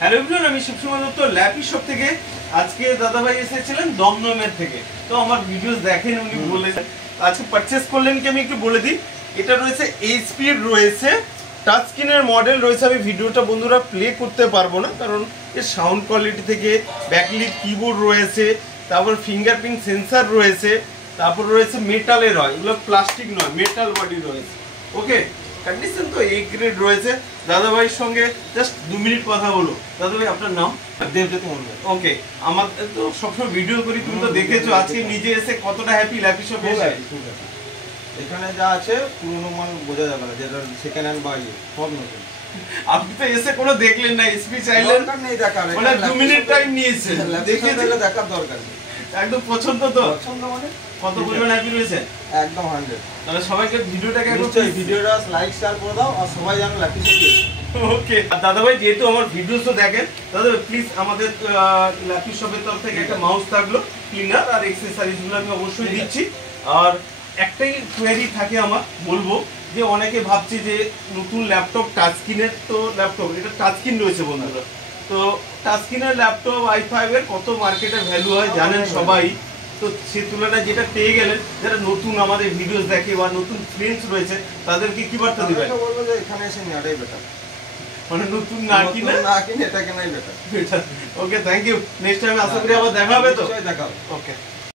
Hello everyone, আমি শিবসুমন Dutta lappy shop থেকে। আজকে দাদা ভাই এসেছিলেন দমদমের থেকে, তো আমার ভিডিওস দেখেন, উনি বলেছেন আজকে পারচেস করলেন কি আমি একটু বলে দিই। এটা রয়েছে এইচপি রয়েছে, টাচ স্ক্রিনের মডেল রয়েছে। আমি ভিডিওটা বন্ধুরা প্লে করতে পারবো না কারণ এর সাউন্ড কোয়ালিটি থেকে ব্যাকলিট কিবোর্ড রয়েছে, তারপর ফিঙ্গারপ্রিন্ট সেন্সার রয়েছে, তারপর রয়েছে মেটালের, হয় এগুলো প্লাস্টিক নয়, মেটাল বডি রয়েছে। ওকে, কন্ডিশন তো এ গ্রেড রয়েছে। দাদা ভাইয়ের সঙ্গে জাস্ট 2 মিনিট কথা বলো। দাদা ভাই আপনার নাম? দেবজিৎ মন্ডল। ওকে, আমার তো সবসময় ভিডিও করি, তুমি তো দেখেছো আজকে নিজে এসে কতটা হ্যাপি ল্যাপি শপে এসে। এখানে যা আছে পুরোনো মাল বোঝা যাবে না, যেটা সেকেন্ড হ্যান্ড বা সব নতুন। আপনি তো এসে কোনো দেখলেন না, এসপি চাইলেন, দরকার নেই দেখার, মানে 2 মিনিট টাইম নিয়েছেন, দেখে দেখেছেন, দেখার দরকার নেই। একদম পছন্দ তো? পছন্দ মানে কত পরিমাণ হ্যাপি রয়েছে? একদম 100। তাহলে সবাইকে ভিডিওটাকে একটু নিশ্চয়ই ভিডিওটা লাইক শেয়ার করে দাও, আর সবাই যেন ল্যাপি শপে। ওকে, দাদা ভাই যেহেতু আমার ভিডিওস তো দেখেন, দাদা ভাই প্লিজ আমাদের ল্যাপি শপের তরফ থেকে একটা মাউস থাকলো, ক্লিনার আর এক্সেসরিজ গুলো আমি অবশ্যই দিচ্ছি। আর একটাই কোয়েরি থাকে আমার, বলবো যে অনেকে ভাবছে যে নতুন ল্যাপটপ টাচ স্ক্রিনের, তো ল্যাপটপ এটা টাচ স্ক্রিন রয়েছে বন্ধুরা, তো টাচ স্ক্রিনের ল্যাপটপ i5 এর কত মার্কেটে ভ্যালু হয় জানেন সবাই। তো সে তুলনায় যেটা পেয়ে গেলেন, যারা নতুন আমাদের ভিডিওস দেখে বা নতুন ফ্রেন্ডস রয়েছে, তাদেরকে কি বার্তা দিবেন? বলবো যে এখানে এসে নেওয়াটাই বেটার, মানে নতুন না কিনে এটা কেনাই better. Okay, thank you. Next time আশা করি আবার দেখা হবে তো? দেখা হবে। ওকে।